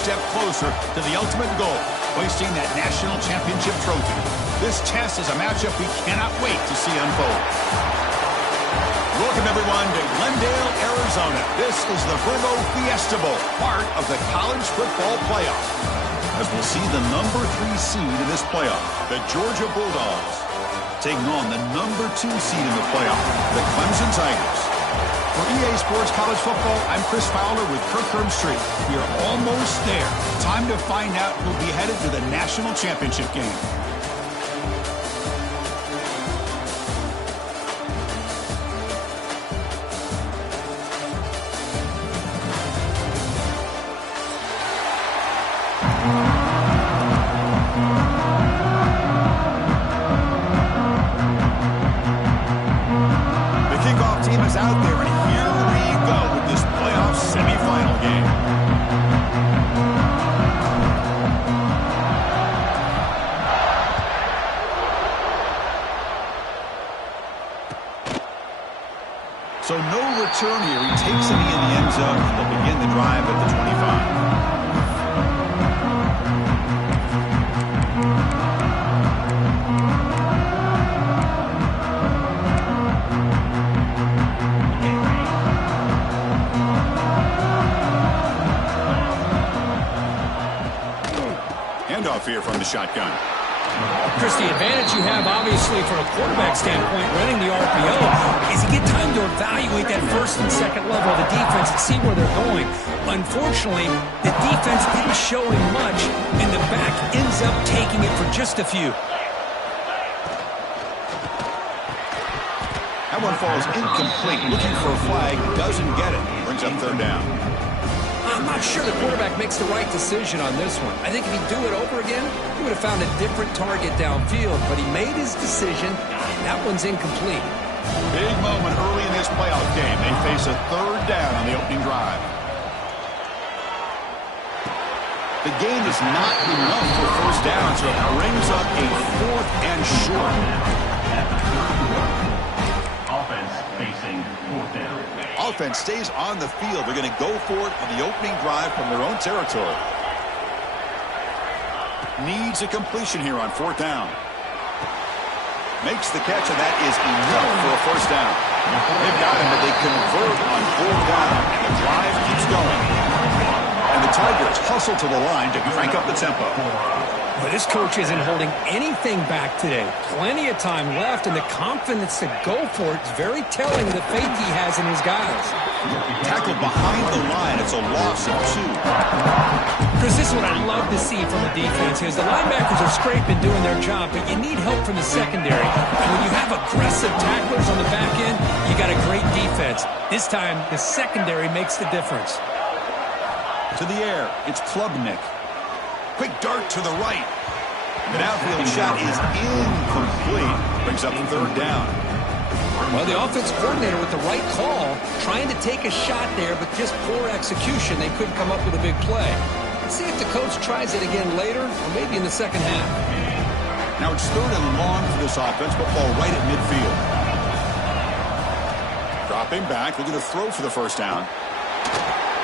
step closer to the ultimate goal, hoisting that national championship trophy. This test is a matchup we cannot wait to see unfold. Welcome, everyone, to Glendale, Arizona. This is the Verbo Fiesta Bowl, part of the college football playoff. As we'll see the number 3 seed in this playoff, the Georgia Bulldogs, taking on the number 2 seed in the playoff, the Clemson Tigers. For EA Sports College Football, I'm Chris Fowler with Kirk Herbstreit. We are almost there. Time to find out who'll be headed to the national championship game. So no return here. He takes a knee in the end zone, and they'll begin the drive at the 25. Handoff here from the shotgun. Chris, the advantage you have, obviously, from a quarterback standpoint, running the RPO, is you get time to evaluate that first and second level of the defense and see where they're going. Unfortunately, the defense didn't show him much, and the back ends up taking it for just a few. That one falls incomplete. Looking for a flag, doesn't get it. Brings up third down. I'm not sure the quarterback makes the right decision on this one. I think if he'd do it over again, he would have found a different target downfield, but he made his decision. That one's incomplete. Big moment early in this playoff game. They face a third down on the opening drive. The gain is not enough for first down, so it brings up a 4th and short. Offense facing 4th down. Offense stays on the field. They're going to go for it on the opening drive from their own territory. Needs a completion here on 4th down. Makes the catch, and that is enough for a first down. They've got him, but they convert on 4th down, and the drive keeps going. And the Tigers hustle to the line to crank up the tempo. But this coach isn't holding anything back today. Plenty of time left, and the confidence to go for it is very telling of the faith he has in his guys. Tackled behind the line. It's a loss of 2. Chris, this is what I love to see from the defense is the linebackers are scraping, doing their job, but you need help from the secondary. And when you have aggressive tacklers on the back end, you got a great defense. This time, the secondary makes the difference. To the air, it's Klubnik. Quick dart to the right. The downfield shot is incomplete. Brings up third down. Well, the offense coordinator with the right call, trying to take a shot there, but just poor execution. They couldn't come up with a big play. Let's see if the coach tries it again later, or maybe in the second half. Now it's 3rd and long for this offense, but ball right at midfield. Dropping back, looking to throw for the first down.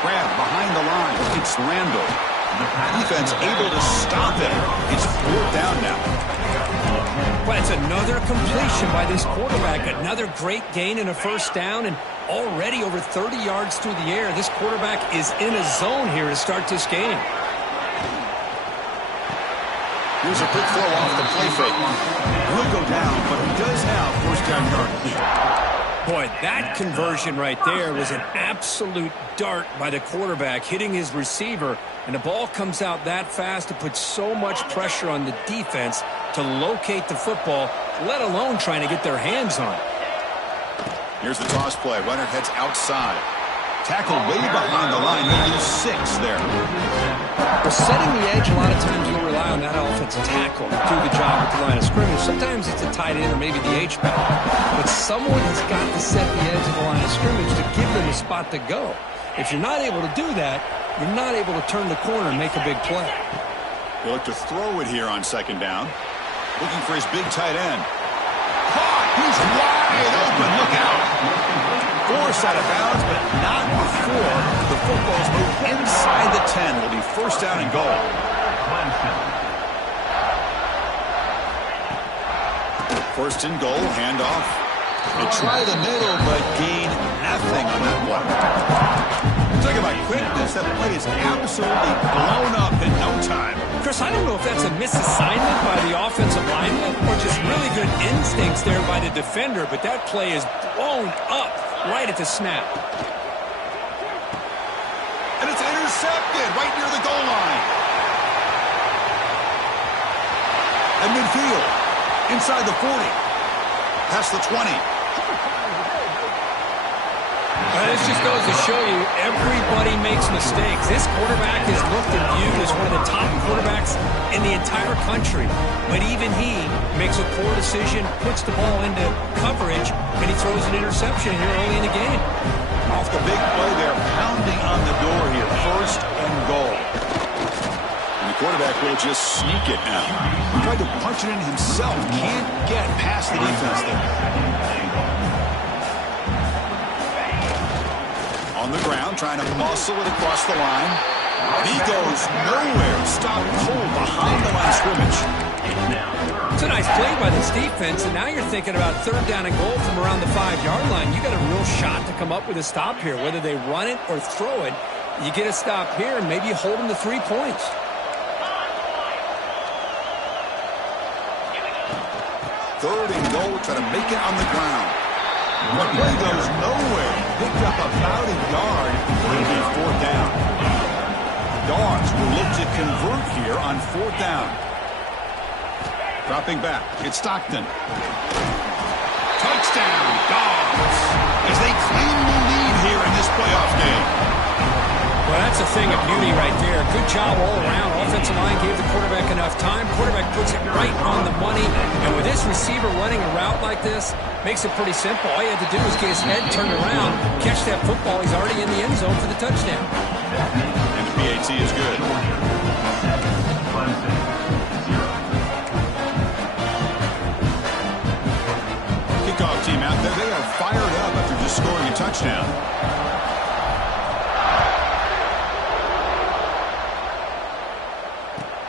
Grab behind the line. It's Randall. Defense able to stop it. It's 4th down now. Well, it's another completion by this quarterback. Another great gain and a first down, and already over 30 yards through the air. This quarterback is in a zone here to start this game. Here's a quick throw off the play fake. He'll go down, but he does have first down yardage. Boy, that conversion right there was an absolute dart by the quarterback, hitting his receiver, and the ball comes out that fast to put so much pressure on the defense to locate the football, let alone trying to get their hands on it. Here's the toss play. Runner heads outside. Tackle way behind the line. They lose 6 there. Well, setting the edge, a lot of times you'll rely on that offensive tackle to do the job at the line of scrimmage. Sometimes it's a tight end or maybe the H-back. But someone has got to set the edge of the line of scrimmage to give them a spot to go. If you're not able to do that, you're not able to turn the corner and make a big play. He'll look to throw it here on 2nd down. Looking for his big tight end. Caught! He's wide open. Look out! Forced out of bounds, but not before the football's moved inside the 10. It'll be first down and goal. First and goal, handoff. They try the middle, but gain nothing on that one. Talk about quickness. That play is absolutely blown up in no time. Chris, I don't know if that's a misassignment by the offensive lineman or just really good instincts there by the defender, but that play is blown up right at the snap. And it's intercepted right near the goal line. At midfield, inside the 40, past the 20. This just goes to show you everybody makes mistakes. This quarterback is looked and viewed as one of the top quarterbacks in the entire country. But even he makes a poor decision, puts the ball into coverage, and he throws an interception here early in the game. Off the big play there, pounding on the door here. First and goal. And the quarterback will just sneak it now. He tried to punch it in himself. Can't get past the defense there. On the ground, trying to muscle it across the line. And he goes nowhere. Stopped cold behind the line of scrimmage. It's a nice play by this defense, and now you're thinking about third down and goal from around the 5-yard line. You got a real shot to come up with a stop here. Whether they run it or throw it, you get a stop here, and maybe you hold them to 3 points. Third and goal, trying to make it on the ground. The play goes nowhere. Picked up about a yard. It'll be fourth down. Dogs will look to convert here on fourth down. Dropping back, it's Stockton. Touchdown, Dogs, as they claim the lead here in this playoff game. Well, that's a thing of beauty right there. Good job all around. Offensive line gave the quarterback enough time. Quarterback puts it right on the money. And with this receiver running a route like this, makes it pretty simple. All you had to do was get his head turned around, catch that football. He's already in the end zone for the touchdown. And the PAT is good. Kickoff team out there. They are fired up after just scoring a touchdown.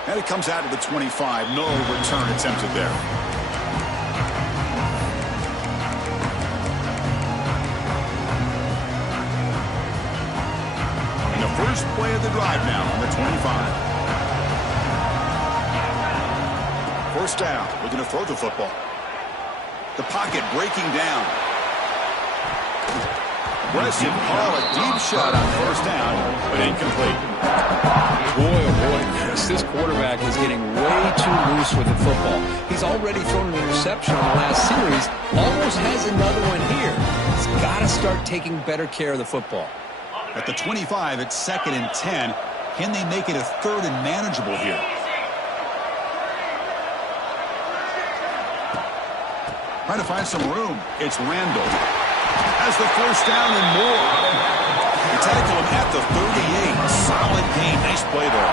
And it comes out to the 25. No return attempted there. And the first play of the drive now on the 25. First down. Looking to throw the football. The pocket breaking down. Aggressive call, a deep shot on first down, but incomplete. Boy, oh boy, Chris, this quarterback is getting way too loose with the football. He's already thrown an interception on the last series, almost has another one here. He's got to start taking better care of the football. At the 25, it's 2nd and 10. Can they make it a 3rd and manageable here? Trying to find some room. It's Randall. Has the first down and more. They tackle him at the 38. Solid gain. Nice play there.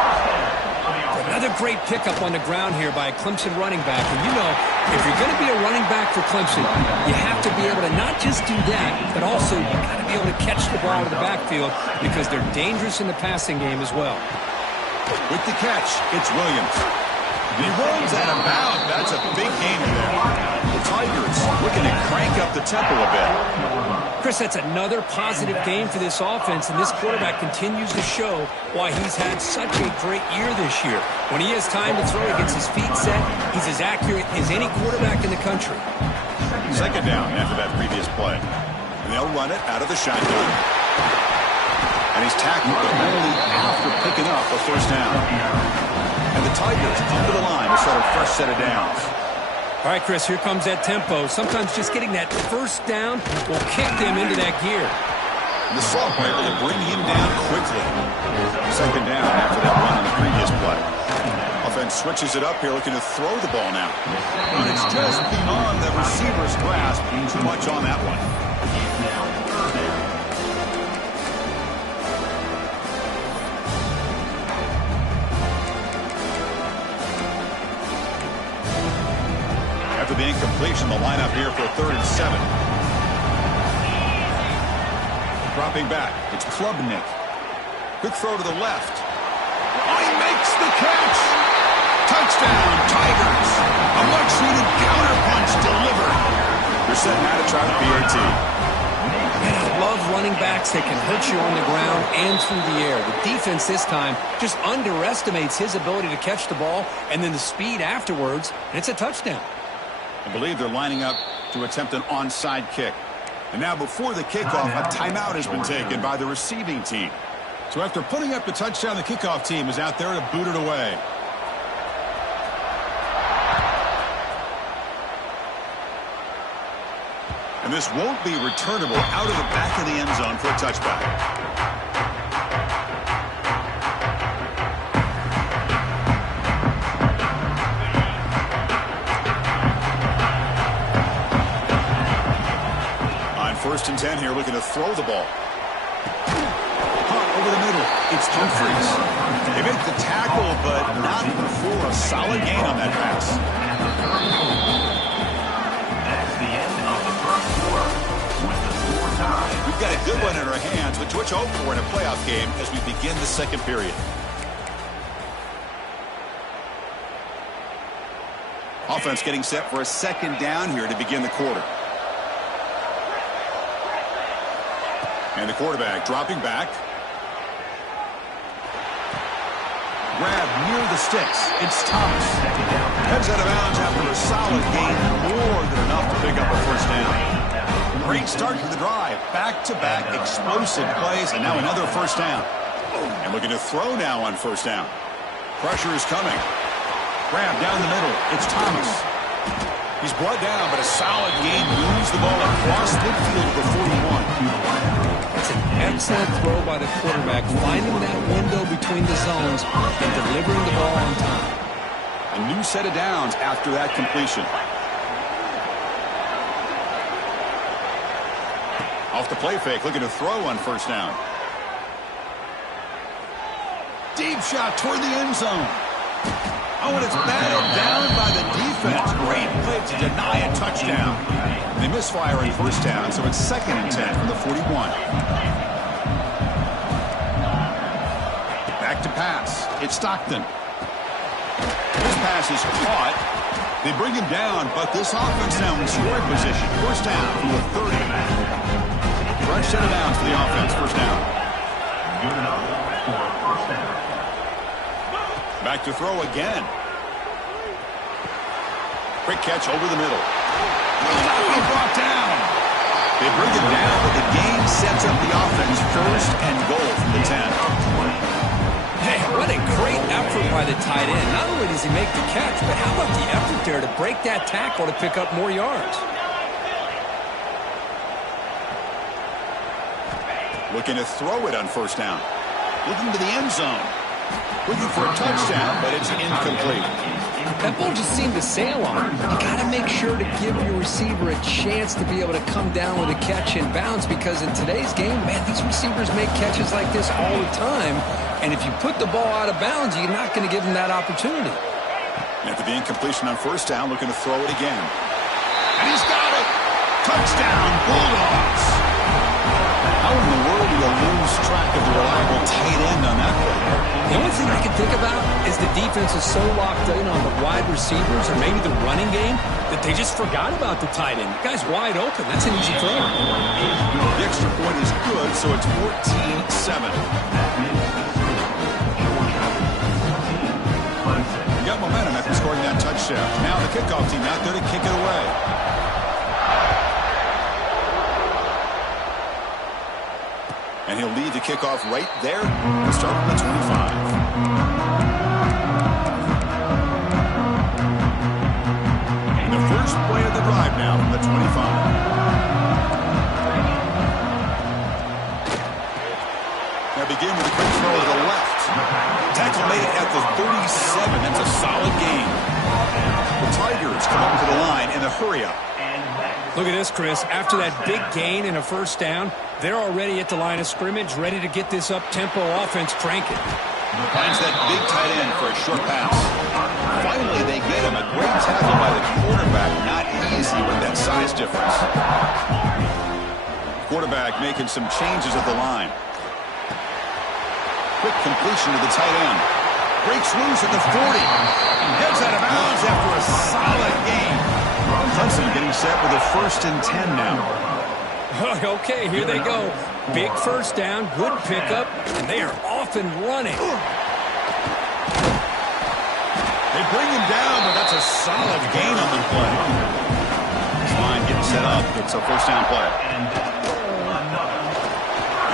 Another great pickup on the ground here by a Clemson running back. And you know, if you're going to be a running back for Clemson, you have to be able to not just do that, but also you got to be able to catch the ball out of the backfield because they're dangerous in the passing game as well. With the catch, it's Williams. He runs out of bounds. That's a big gain there. The Tigers looking to crank up the tempo a bit. Chris, that's another positive game for this offense, and this quarterback continues to show why he's had such a great year this year. When he has time to throw, he gets his feet set. He's as accurate as any quarterback in the country. Second down after that previous play. And they'll run it out of the shotgun. And he's tackled, but only after picking up a first down. And the Tigers come to the line to start a fresh set of downs. All right, Chris, here comes that tempo. Sometimes just getting that first down will kick them into that gear. And the sophomore able to bring him down quickly. Second down after that run on the previous play. Offense switches it up here, looking to throw the ball now. But it's just beyond the receiver's grasp. Too much on that one. After the incompletion, the lineup here for 3rd and 7. Dropping back, it's Klubnik. Quick throw to the left. Touchdown, Tigers. A much-needed counterpunch delivered. They're setting out to try the PAT. Man, I love running backs that can hurt you on the ground and through the air. The defense this time just underestimates his ability to catch the ball and then the speed afterwards, and it's a touchdown. I believe they're lining up to attempt an onside kick. And now before the kickoff, a timeout has been taken by the receiving team. So after putting up the touchdown, the kickoff team is out there to boot it away. And this won't be returnable out of the back of the end zone for a touchback. First and 10 here, looking to throw the ball. Caught over the middle. It's Humphries. They make the tackle, but not before a solid gain on that pass. That's the end of the first quarter with the score tied. We've got a good one in our hands, which we'll hope for in a playoff game as we begin the second period. Offense getting set for a second down here to begin the quarter. And the quarterback dropping back. Grab near the sticks. It's Thomas. Heads out of bounds after a solid gain, more than enough to pick up a first down. Great start to the drive. Back-to-back explosive plays, and now another first down. And looking to throw now on first down. Pressure is coming. Grab down the middle. It's Thomas. He's brought down, but a solid gain moves the ball across midfield to the 41. It's an excellent throw by the quarterback, finding that window between the zones and delivering the ball on time. A new set of downs after that completion. Off the play fake, looking to throw on first down. Deep shot toward the end zone. Oh, and it's batted down by the defense. Great play to deny a touchdown. They misfire on first down, so it's second and 10 from the 41. Back to pass. It's Stockton. This pass is caught. They bring him down, but this offense now in scoring position. First down from the 30. Fresh set of downs for the offense. First down. Good enough for a first down. Back to throw again. Quick catch over the middle. Will not be brought down. They bring it down, but the game sets up the offense first and goal from the 10. Hey, what a great effort by the tight end. Not only does he make the catch, but how about the effort there to break that tackle to pick up more yards? Looking to throw it on first down. Looking to the end zone. Looking for a touchdown, but it's incomplete. That ball just seemed to sail on him. You got to make sure to give your receiver a chance to be able to come down with a catch and bounce, because in today's game, man, these receivers make catches like this all the time. And if you put the ball out of bounds, you're not going to give them that opportunity. After the incompletion on first down, looking to throw it again. And he's got it! Touchdown, Bulldogs! How in the world do you lose track of the reliable tight end on that play? The only thing I can think about is the defense is so locked in on the wide receivers or maybe the running game that they just forgot about the tight end. The guy's wide open. That's an easy throw. The extra point is good, so it's 14-7. You got momentum after scoring that touchdown. Now the kickoff team out there to kick it away. And he'll lead the kickoff right there and start from the 25. And the first play of the drive now from the 25. Now begin with a quick throw to the left. Tackle made it at the 37. That's a solid gain. The Tigers come up to the line in a hurry-up. Look at this, Chris. After that big gain and a first down, they're already at the line of scrimmage, ready to get this up-tempo offense cranking. Finds that big tight end for a short pass. Finally, they get him. A great tackle by the quarterback. Not easy with that size difference. Quarterback making some changes at the line. Quick completion to the tight end. Breaks loose at the 40. Heads out of bounds after a solid gain. Clemson getting set with a 1st and 10 now. Okay, here they go. Big first down, good pickup, and they are off and running. They bring him down, but that's a solid gain on the play. This line getting set up. It's a first down play.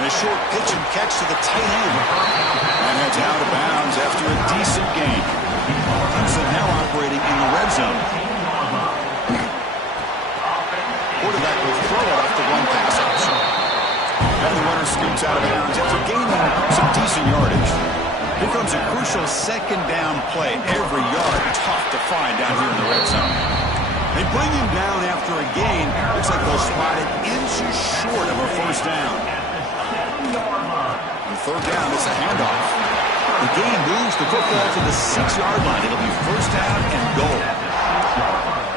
And a short pitch and catch to the tight end. And heads out of bounds after a decent gain. Clemson now operating in the red zone. Quarterback will throw it off the run pass option. And the runner scoots out of bounds after gaining some decent yardage. Here comes a crucial 2nd down play. Every yard tough to find down here in the red zone. They bring him down after a gain. Looks like they'll spot it inches short of a first down. On 3rd down, it's a handoff. The gain moves the football to the 6-yard line. It'll be first down and goal.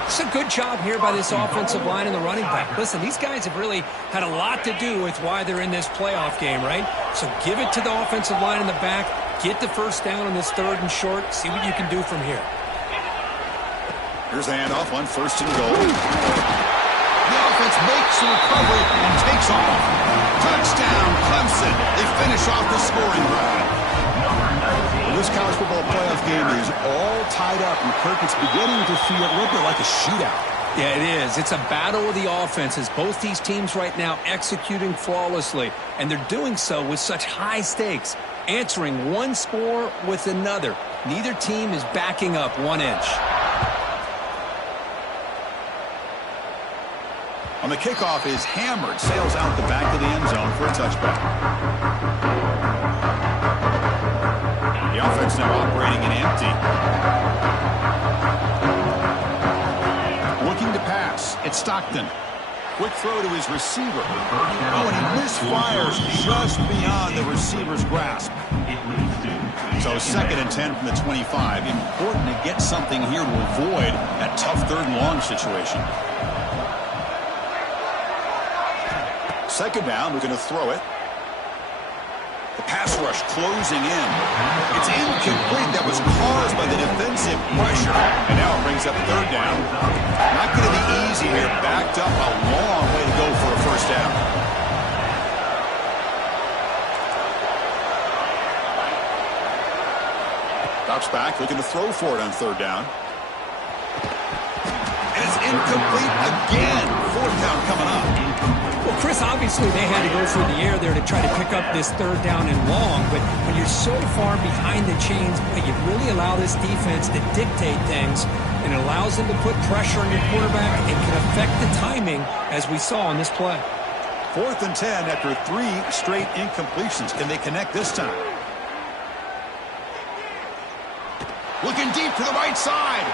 It's a good job here by this offensive line and the running back. Listen, these guys have really had a lot to do with why they're in this playoff game, right? So give it to the offensive line in the back. Get the first down on this 3rd and short. See what you can do from here. Here's the handoff on 1st and goal. The offense makes the recovery and takes off. Touchdown, Clemson. They finish off the scoring drive. Well, this college football playoff game is all tied up, and Kirk, it's beginning to feel a little bit like a shootout. Yeah, it is. It's a battle of the offenses. Both these teams right now executing flawlessly, and they're doing so with such high stakes, answering one score with another. Neither team is backing up 1 inch. On the kickoff is hammered, sails out the back of the end zone for a touchback. The offense now operating in empty. Looking to pass. It's Stockton. Quick throw to his receiver. Oh, and he misfires just beyond the receiver's grasp. So 2nd and 10 from the 25. Important to get something here to avoid that tough 3rd and long situation. 2nd down, we're going to throw it. The pass rush closing in. It's incomplete. That was caused by the defensive pressure. And now it brings up 3rd down. Not going to be easy here. Backed up a long way to go for a first down. Drops back, looking to throw for it on 3rd down. And it's incomplete again. 4th down coming up. Well, Chris, obviously they had to go through the air there to try to pick up this 3rd down and long, but when you're so far behind the chains, you really allow this defense to dictate things, and it allows them to put pressure on your quarterback and can affect the timing, as we saw on this play. 4th and 10 after 3 straight incompletions. Can they connect this time? Looking deep to the right side.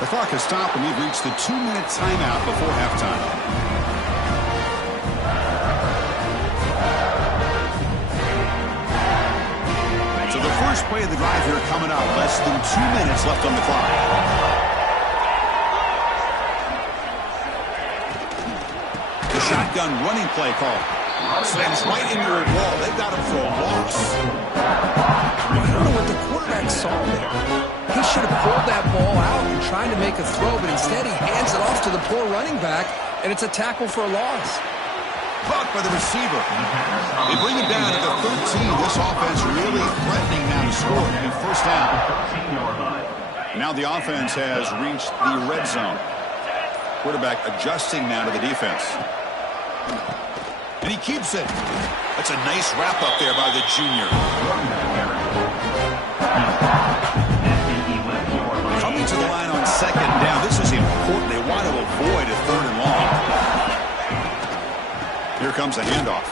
The clock has stopped, and we've reached the 2-minute timeout before halftime. So the first play of the drive here coming up. Less than 2 minutes left on the clock. The shotgun running play call. Slams right into a wall. They've got him for a loss. I don't know what the quarterback saw there. He should have pulled that ball out and tried to make a throw, but instead he hands it off to the poor running back, and it's a tackle for a loss. Caught by the receiver. They bring him down at the 13. This offense really threatening now to score. It'll be first down. Now the offense has reached the red zone. Quarterback adjusting now to the defense. And he keeps it. That's a nice wrap up there by the junior. Coming to the line on 2nd down. This is important. They want to avoid a 3rd and long. Here comes a handoff.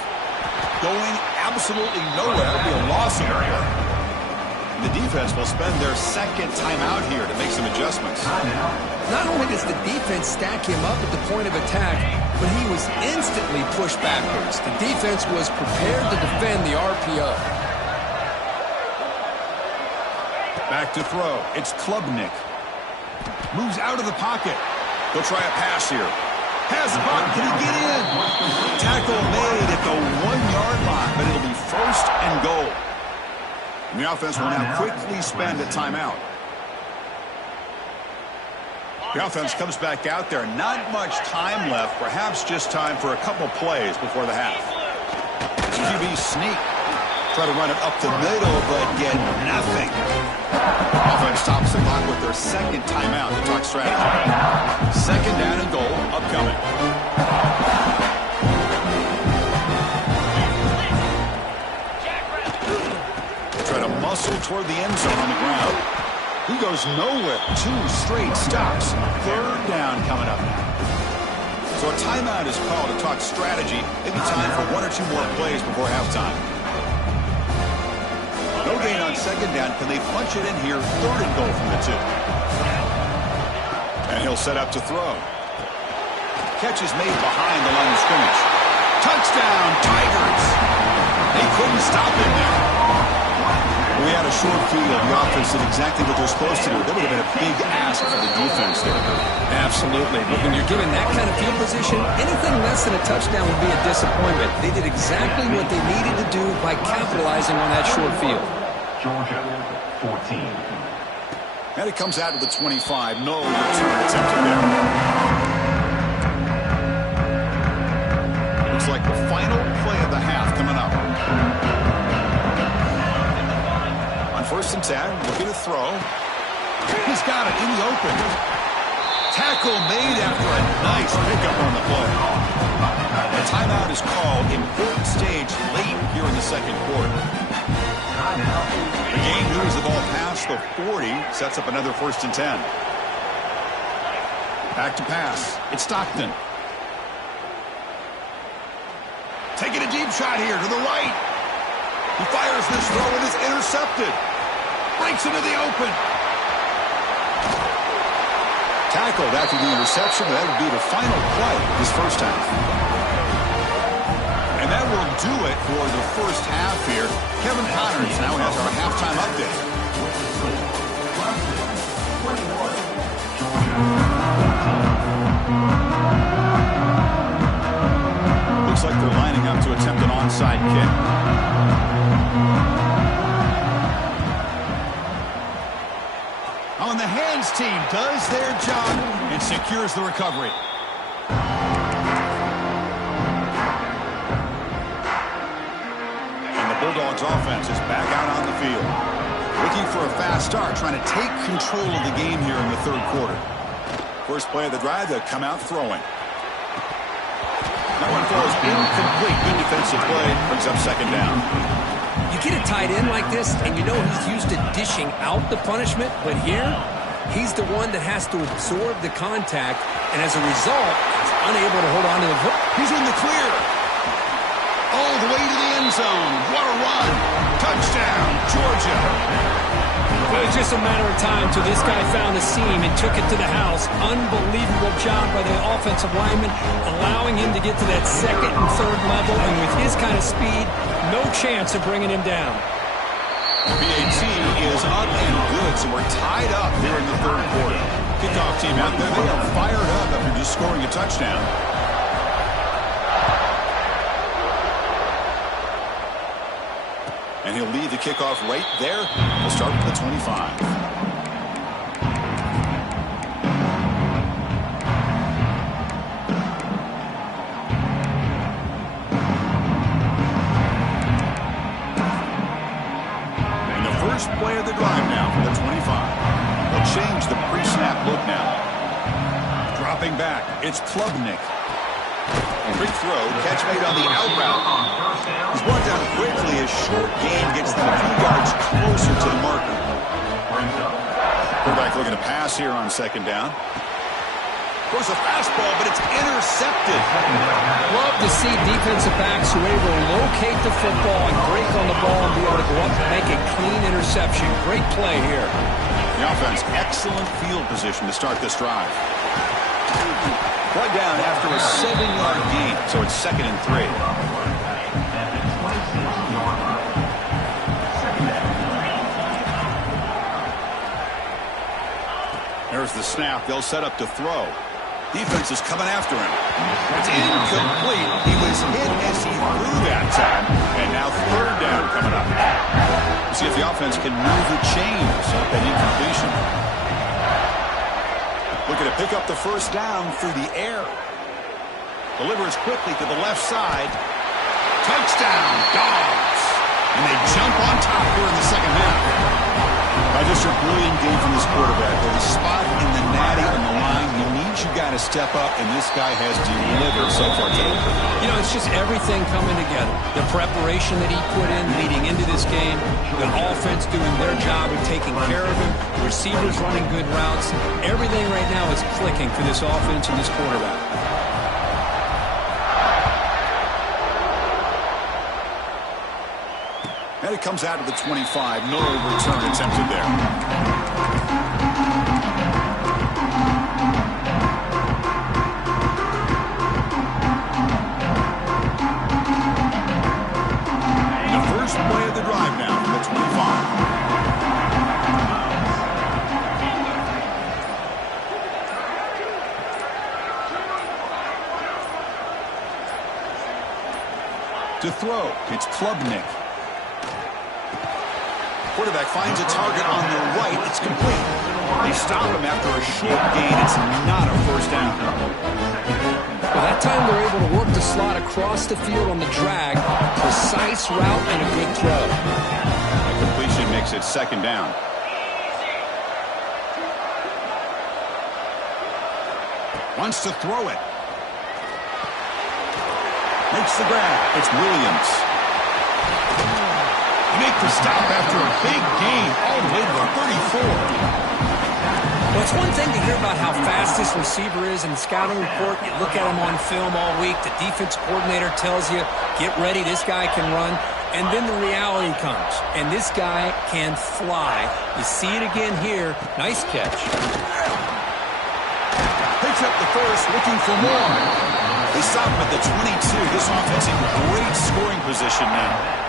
Going absolutely nowhere. It'll be a loss of it. The defense will spend their 2nd timeout here to make some adjustments. Not only does the defense stack him up at the point of attack, but he was instantly pushed backwards. The defense was prepared to defend the RPO. Back to throw. It's Klubnik. Moves out of the pocket. They'll try a pass here. Has the ball. Can he get in? Tackle made at the 1-yard line, but it'll be first and goal. And the offense will now quickly spend a timeout. The offense comes back out there. Not much time left. Perhaps just time for a couple plays before the half. QB sneak. Try to run it up the middle, but get nothing. Offense stops the clock with their second timeout to talk strategy. Second down and goal upcoming. Try to muscle toward the end zone on the ground. He goes nowhere. 2 straight stops. Third down coming up. So a timeout is called to talk strategy. Maybe time for 1 or 2 more plays before halftime. No gain on second down. Can they punch it in here? Third and goal from the 2. And he'll set up to throw. Catch is made behind the line of scrimmage. Touchdown, Tigers! They couldn't stop him there. We had a short field. The offense did exactly what they're supposed to do. That would have been a big ask for the defense there. Absolutely. But when you're given that kind of field position, anything less than a touchdown would be a disappointment. They did exactly what they needed to do by capitalizing on that short field. Georgia, 14. And it comes out to the 25. No return attempt there. Looks like the final play of the half coming up. First and 10, looking to throw. He's got it in the open. Tackle made after a nice pickup on the play. The timeout is called. Important stage late here in the second quarter. The game moves the ball past the 40, sets up another first and 10. Back to pass. It's Stockton. Taking a deep shot here to the right. He fires this throw and it's intercepted. Breaks into the open. Tackled after the interception. That would be the final play of this first half. And that will do it for the first half here. Kevin Connors now has our halftime update. Looks like they're lining up to attempt an onside kick. On the hands team does their job and secures the recovery. And the Bulldogs offense is back out on the field. Looking for a fast start, trying to take control of the game here in the third quarter. First play of the drive, they'll come out throwing. That one throws incomplete. Good defensive play, brings up second down. You get a tight end like this, and you know he's used to dishing out the punishment, but here, he's the one that has to absorb the contact, and as a result, he's unable to hold on to the hook. He's in the clear. All the way to the end zone. What a run. Touchdown, Georgia. It was just a matter of time till this guy found a seam and took it to the house. Unbelievable job by the offensive lineman, allowing him to get to that second and third level, and with his kind of speed, no chance of bringing him down. BAT is up and good, so we're tied up here in the third quarter. Kickoff team out there, they are fired up after just scoring a touchdown. And he'll lead the kickoff right there. We'll start with the 25. And the first play of the drive now for the 25. They'll change the pre-snap look now. Dropping back, it's Klubnik. Quick throw, catch made on the out route. He's brought down quickly. His short gain gets them a few yards closer to the marker. Quarterback looking to pass here on second down. Goes a fastball, but it's intercepted. Love to see defensive backs who are able to locate the football and break on the ball and be able to go up and make a clean interception. Great play here. The offense, excellent field position to start this drive. Brought down after a 7-yard gain, so it's 2nd and 3. There's the snap. They'll set up to throw. Defense is coming after him. It's incomplete. He was hit as he threw that time. And now third down coming up. See if the offense can move the chains off that incompletion. Looking to pick up the first down through the air. Delivers quickly to the left side. Touchdown, Dogs! And they jump on top here in the second half. Just a brilliant game from this quarterback. With a spot in the Natty on the line, he needs you guys to step up, and this guy has delivered so far today. You know, it's just everything coming together. The preparation that he put in leading into this game, the offense doing their job of taking care of him, the receivers running good routes. Everything right now is clicking for this offense and this quarterback. And it comes out to the 25. No return attempted there. The first play of the drive now from the 25. To throw, it's Klubnik. Quarterback finds a target on the right. It's complete. They stop him after a short gain. It's not a first down. Well, that time they're able to work the slot across the field on the drag. Precise route and a good throw. The completion makes it second down. Wants to throw it. Makes the grab. It's Williams. Make the stop after a big gain all the way to the 34. Well, it's one thing to hear about how fast this receiver is in the scouting report. You look at him on film all week. The defense coordinator tells you, get ready, this guy can run. And then the reality comes, and this guy can fly. You see it again here. Nice catch. Picks up the first, looking for more. They stop him at the 22. This offense in great scoring position now.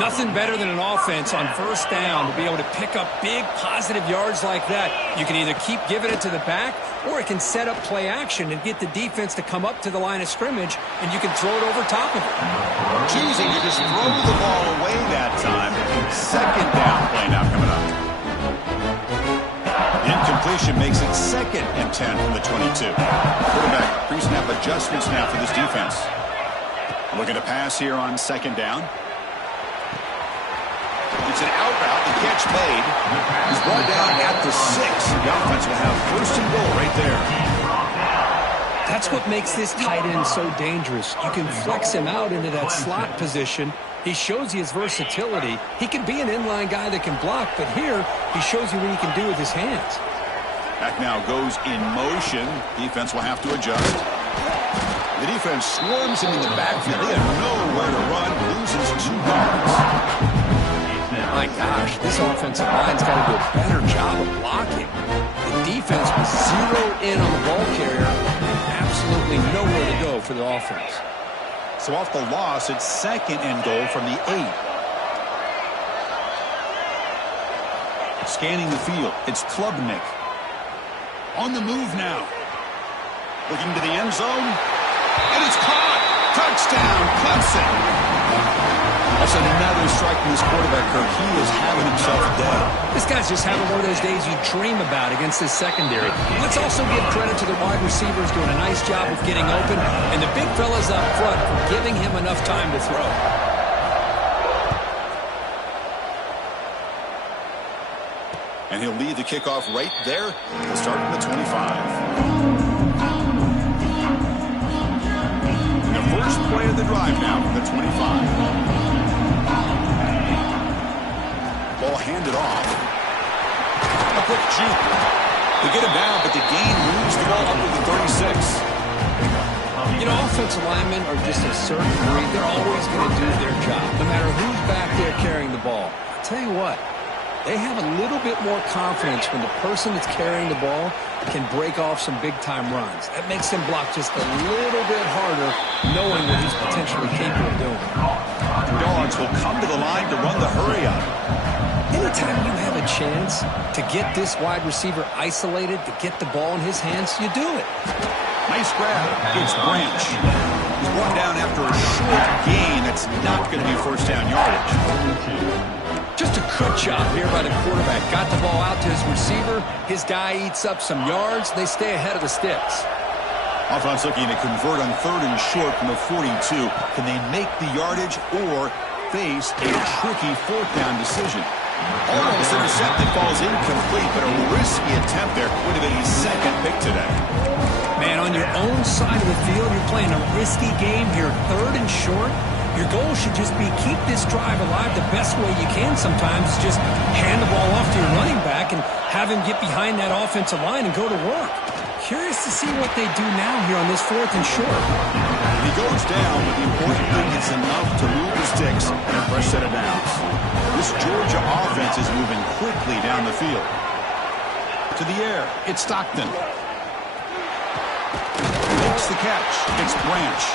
Nothing better than an offense on first down to be able to pick up big positive yards like that. You can either keep giving it to the back, or it can set up play action and get the defense to come up to the line of scrimmage, and you can throw it over top of it. Choosing to just throw the ball away that time. Second down play now coming up. Incompletion makes it 2nd and 10 from the 22. Quarterback pre-snap adjustments now for this defense. Looking to pass here on second down. It's an out route. The catch made. He's brought down at the 6. The offense will have first and goal right there. That's what makes this tight end so dangerous. You can flex him out into that slot position. He shows you his versatility. He can be an inline guy that can block, but here he shows you what he can do with his hands. Back now goes in motion. Defense will have to adjust. The defense swarms him in the backfield. They have nowhere to run. Loses 2 yards. My gosh, this offensive line's got to do a better job of blocking. The defense was zeroed in on the ball carrier. Absolutely nowhere to go for the offense. So off the loss, it's 2nd and goal from the 8. Scanning the field, it's Klubnik. On the move now. Looking to the end zone. And it's caught. Touchdown, Clemson. That's another strike from this quarterback, Kirk. He is having himself a day. This guy's just having one of those days you dream about against this secondary. Let's also give credit to the wide receivers doing a nice job of getting open, and the big fellas up front for giving him enough time to throw. And he'll lead the kickoff right there. He'll start from the 25. The first play of the drive now from the 25. Ball handed off. A quick juke. They get him down, but the gain moves the ball up to the 36. You know, offensive linemen are just a certain breed. They're always going to do their job, no matter who's back there carrying the ball. I'll tell you what, they have a little bit more confidence when the person that's carrying the ball can break off some big-time runs. That makes him block just a little bit harder, knowing what he's potentially capable of doing. Dogs will come to the line to run the hurry-up. Anytime you have a chance to get this wide receiver isolated, to get the ball in his hands, you do it. Nice grab. It's Branch. He's brought down after a short gain. That's not going to be first down yardage. Just a good job here by the quarterback. Got the ball out to his receiver. His guy eats up some yards. They stay ahead of the sticks. Offense looking to convert on 3rd and short from the 42. Can they make the yardage or face a tricky 4th down decision? Almost intercepted, falls incomplete, but a risky attempt there. Would have been his 2nd pick today. Man, on your own side of the field, you're playing a risky game here. 3rd and short. Your goal should just be keep this drive alive the best way you can sometimes. Just hand the ball off to your running back and have him get behind that offensive line and go to work. Curious to see what they do now here on this 4th and short. He goes down, but the important thing is enough to move the sticks and a fresh set of downs. This Georgia offense is moving quickly down the field. To the air, it's Stockton. Makes the catch. It's Branch.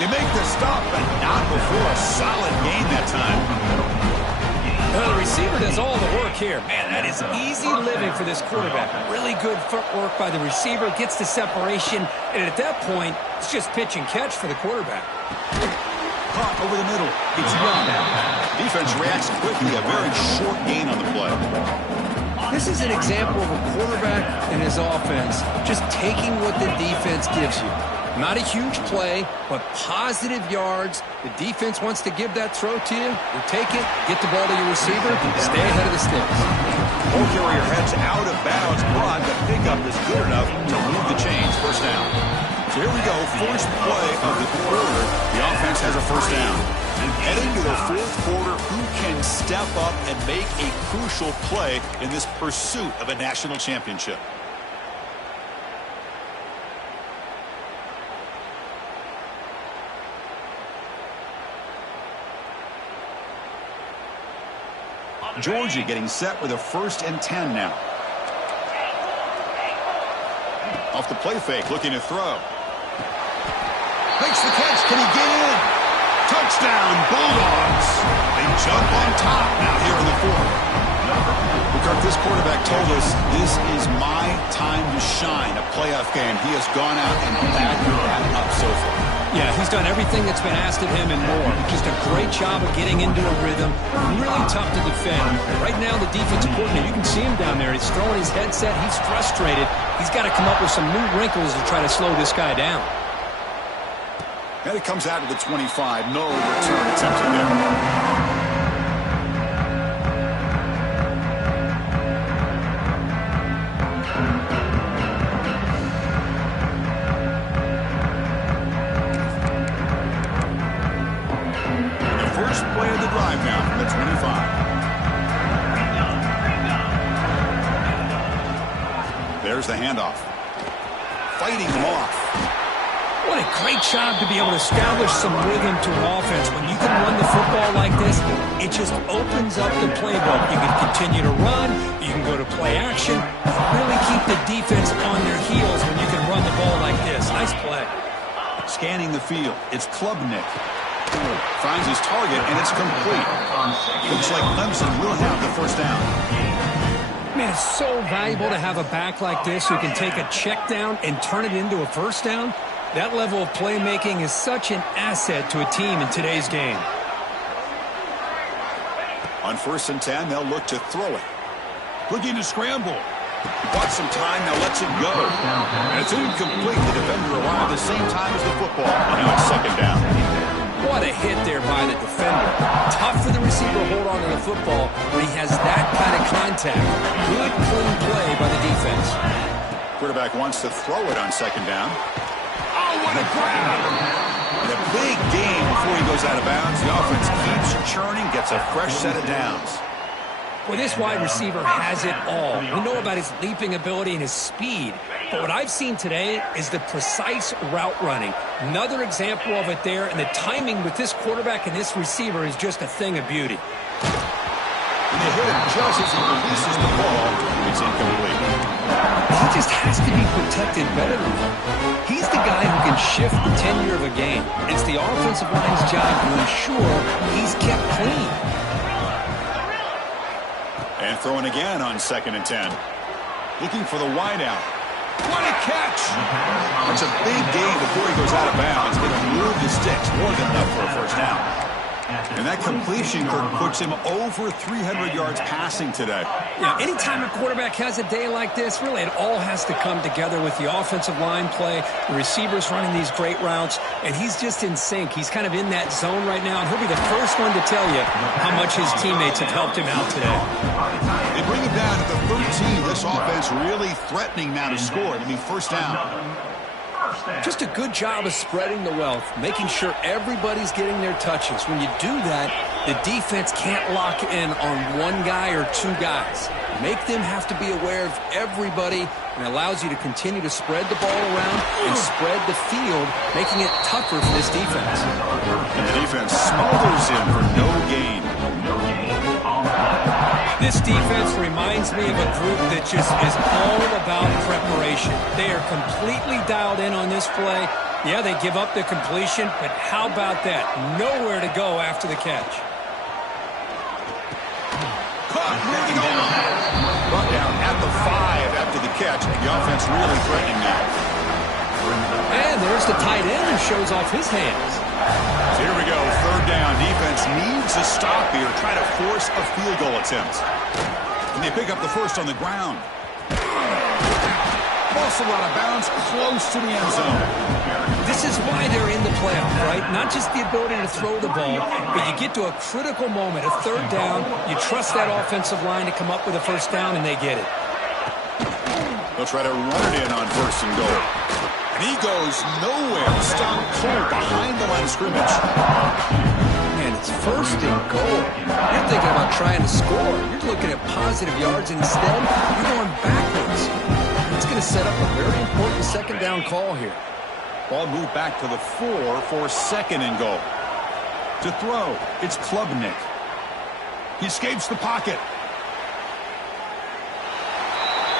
They make the stop, but not before a solid gain that time. Well, the receiver does all the work here. Man, that is easy living for this quarterback. Really good footwork by the receiver, gets the separation, and at that point, it's just pitch and catch for the quarterback. Caught over the middle. It's Young. Defense reacts quickly, a very short gain on the play. This is an example of a quarterback and his offense just taking what the defense gives you. Not a huge play, but positive yards. The defense wants to give that throw to you. You take it, get the ball to your receiver, stay ahead of the sticks. Ball carrier heads out of bounds, but the pickup is good enough to move the chains. 1st down. So here we go, 1st play of the quarter. The offense has a 1st down. Heading to the 4th quarter, who can step up and make a crucial play in this pursuit of a national championship? Georgia getting set with a 1st and 10 now. Off the play fake, looking to throw. Makes the catch. Can he get in? Touchdown, Bulldogs. They jump on top now here in the 4th. McCarthy, this quarterback told us this is my time to shine, a playoff game. He has gone out and backed that up so far. Yeah, he's done everything that's been asked of him and more. Just a great job of getting into a rhythm. Really tough to defend. Right now, the defensive coordinator, you can see him down there. He's throwing his headset. He's frustrated. He's got to come up with some new wrinkles to try to slow this guy down. And it comes out to the 25. No return attempted there. There's the handoff. Fighting him off. What a great job to be able to establish some rhythm to an offense. When you can run the football like this, it just opens up the playbook. You can continue to run. You can go to play action. Really keep the defense on their heels when you can run the ball like this. Nice play. Scanning the field. It's Klubnik. Finds his target, and it's complete. Looks like Clemson will have the 1st down. Man, it's so valuable to have a back like this who can take a check down and turn it into a 1st down. That level of playmaking is such an asset to a team in today's game. On 1st and 10, they'll look to throw it. Looking to scramble. Bought some time, now lets it go. And it's incomplete. The defender arrived at the same time as the football. And now it's 2nd down. What a hit there by the defender. Tough for the receiver to hold on to the football when he has that kind of contact. Good, clean play by the defense. Quarterback wants to throw it on 2nd down. Oh, what a grab! And a big gain before he goes out of bounds. The offense keeps churning, gets a fresh set of downs. Well, this wide receiver has it all. We know about his leaping ability and his speed. But what I've seen today is the precise route running. Another example of it there, and the timing with this quarterback and this receiver is just a thing of beauty. And they hit him just as he releases the ball. It's incomplete. He just has to be protected better than that. He's the guy who can shift the tenure of a game. It's the offensive line's job to ensure he's kept clean. And throwing again on 2nd and 10. Looking for the wideout. What a catch! That's a big gain before he goes out of bounds. It moved the sticks more than enough for a 1st down. And that completion, Kirk, puts him over 300 yards passing today. Yeah, anytime a quarterback has a day like this, really it all has to come together with the offensive line play, the receivers running these great routes, and he's just in sync. He's kind of in that zone right now, and he'll be the first one to tell you how much his teammates have helped him out today. They bring him down to the 13. This offense really threatening now to score. It'll be first down. Just a good job of spreading the wealth, making sure everybody's getting their touches. When you do that, the defense can't lock in on one guy or two guys. Make them have to be aware of everybody, and allows you to continue to spread the ball around and spread the field, making it tougher for this defense. And the defense smothers him for no gain. This defense reminds me of a group that just is all about preparation. They are completely dialed in on this play. Yeah, they give up the completion, but how about that? Nowhere to go after the catch. Caught, moving on. Brought down at the 5 after the catch. The offense really threatening now. And there's the tight end who shows off his hands. Here we go, third down. Defense needs a stop here, try to force a field goal attempt. And they pick up the first on the ground. Also out of bounds, close to the end zone. This is why they're in the playoff, right? Not just the ability to throw the ball, but you get to a critical moment, a third down, you trust that offensive line to come up with a first down, and they get it. They'll try to run it in on first and goal. And he goes nowhere. Stopped cold behind the line of scrimmage. And it's first and goal. You're thinking about trying to score. You're looking at positive yards, and instead, you're going backwards. It's going to set up a very important second down call here. Ball moved back to the 4 for second and goal. To throw, it's Klubnik. He escapes the pocket.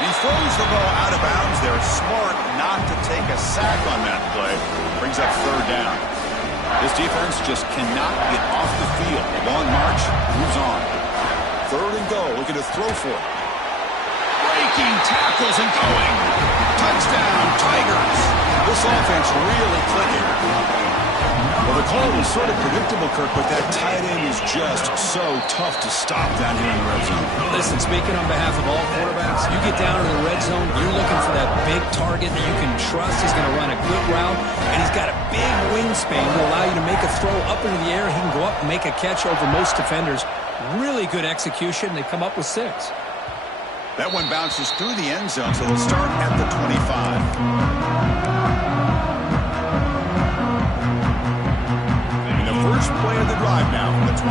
He throws the ball out of bounds. They're smart not to take a sack on that play. Brings up third down. This defense just cannot get off the field. A long march moves on. Third and goal, looking to throw for it. Breaking tackles and going. Touchdown, Tigers. This offense really clicking. Well, the call was sort of predictable, Kirk, but that tight end is just so tough to stop down here in the red zone. Listen, speaking on behalf of all quarterbacks, you get down to the red zone, you're looking for that big target that you can trust is going to run a good route, and he's got a big wingspan to allow you to make a throw up into the air. He can go up and make a catch over most defenders. Really good execution. They come up with 6. That one bounces through the end zone, so they'll start at the 25. First play of the drive now from the 25.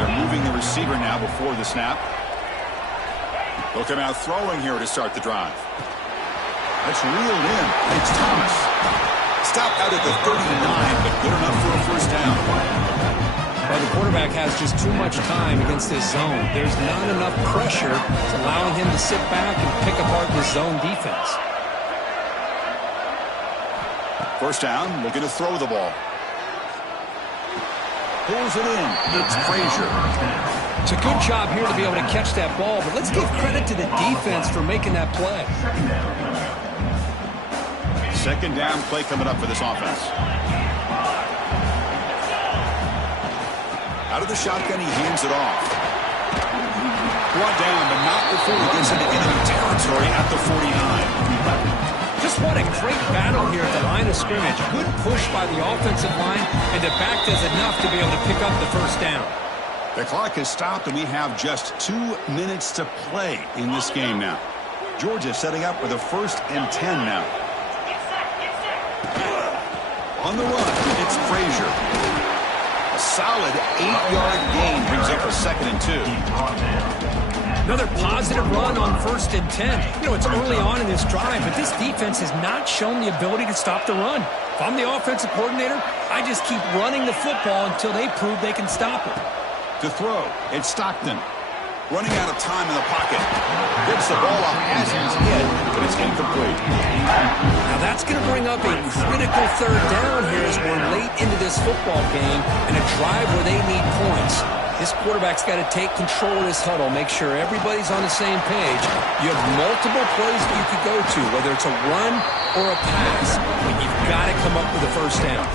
They're moving the receiver now before the snap. They'll come out throwing here to start the drive. That's reeled in. It's Thomas. Stop out at the 39, but good enough for a first down. Well, the quarterback has just too much time against this zone. There's not enough pressure allowing him to sit back and pick apart this zone defense. First down, looking to throw the ball. Pulls it in. It's Frazier. It's a good job here to be able to catch that ball, but let's give credit to the defense for making that play. Second down play coming up for this offense. Out of the shotgun, he hands it off. Brought down, but not before he gets into enemy territory at the 49. Just what a great battle here at the line of scrimmage. Good push by the offensive line, and the back does enough to be able to pick up the first down. The clock has stopped, and we have just 2 minutes to play in this game now. Georgia setting up with a 1st and 10 now. On the run, it's Frazier. A solid 8-yard gain brings up a 2nd and 2. Another positive run on 1st and 10. You know, it's early on in this drive, but this defense has not shown the ability to stop the run. If I'm the offensive coordinator, I just keep running the football until they prove they can stop it. To throw, it's Stockton. Running out of time in the pocket. Gets the ball off as he's hit, but it's incomplete. Now that's going to bring up a critical third down here as we're late into this football game and a drive where they need points. This quarterback's got to take control of this huddle, make sure everybody's on the same page. You have multiple plays that you could go to, whether it's a run or a pass, but you've got to come up with a first down.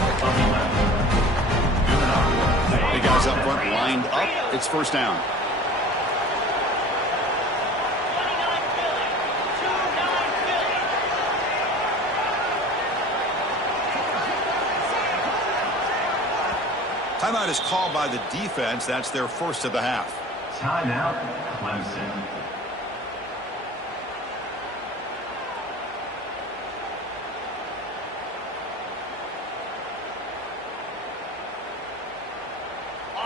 guys up front lined up. It's first down. Timeout is called by the defense. That's their first of the half. Timeout, Clemson.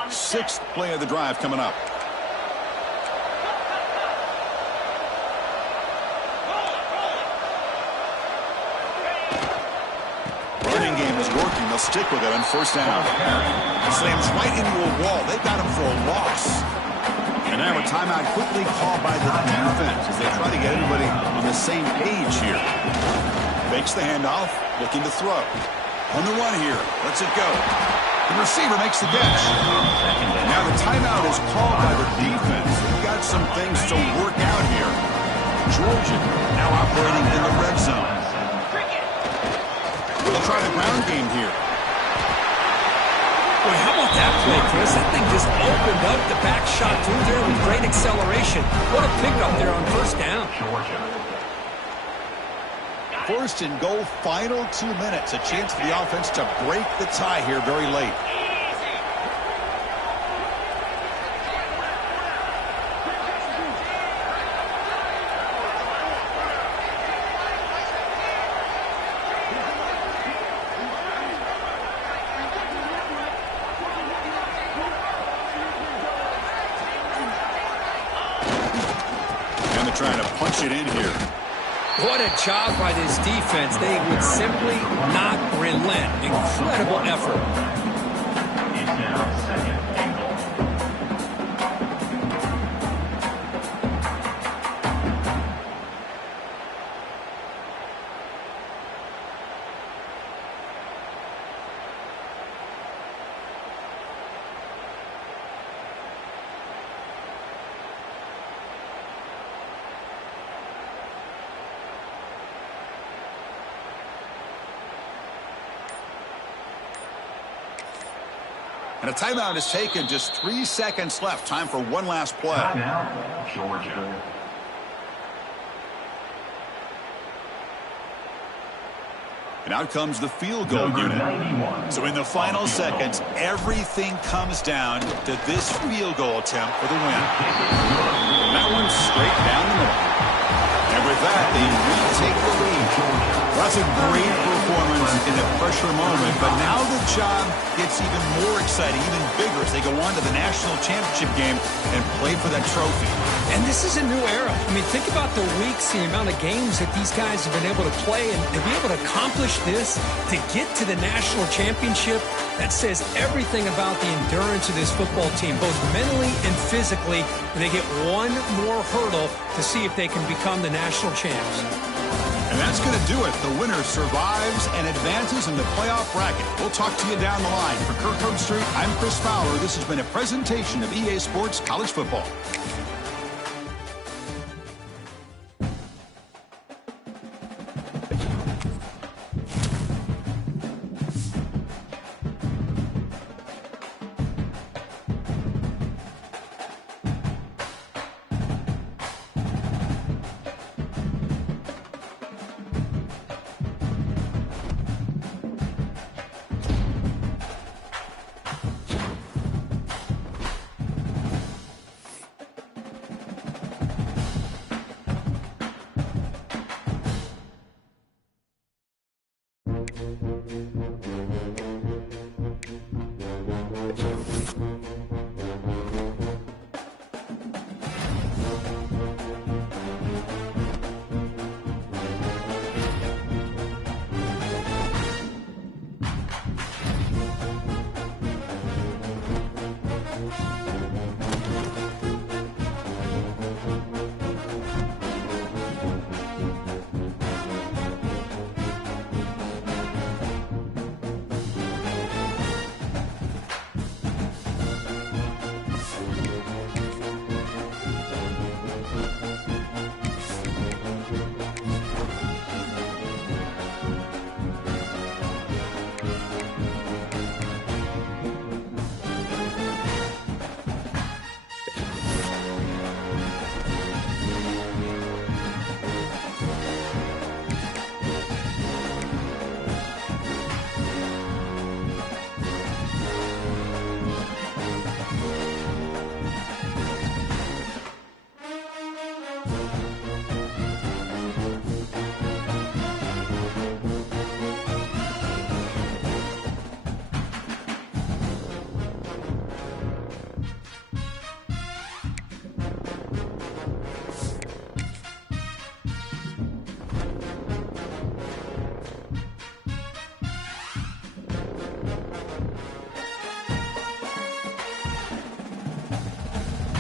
Sixth play of the drive coming up. Running game is working. They'll stick with it on first down. Slams right into a wall. They've got him for a loss. And now a timeout quickly called by the defense as they try to get everybody on the same page here. Fakes the handoff, looking to throw. On the run here. Lets it go. The receiver makes the catch. Now the timeout is called by the defense. They've got some things to work out here. Georgia now operating in the red zone. They'll try the ground game here. Boy, how about that play, Chris? That thing just opened up. The back shot through there with great acceleration. What a pickup there on first down. First and goal, final 2 minutes. A chance for the offense to break the tie here very late. And they're trying to punch it in here. What a job by this defense. They would simply not relent. Incredible effort. He's now second and goal. And a timeout is taken. Just 3 seconds left. Time for one last play. Timeout, Georgia. And out comes the field goal unit. 91. So in the final seconds, everything comes down to this field goal attempt for the win. And that one's straight down the middle. And with that, they retake the lead. That's a great performance in a pressure moment, but now the job gets even more exciting, even bigger as they go on to the national championship game and play for that trophy. And this is a new era. I mean, think about the weeks, the amount of games that these guys have been able to play, and to be able to accomplish this, to get to the national championship, that says everything about the endurance of this football team, both mentally and physically. They get one more hurdle to see if they can become the national champs. And that's going to do it. The winner survives and advances in the playoff bracket. We'll talk to you down the line. For Kirk Herbstreit, I'm Chris Fowler. This has been a presentation of EA Sports College Football.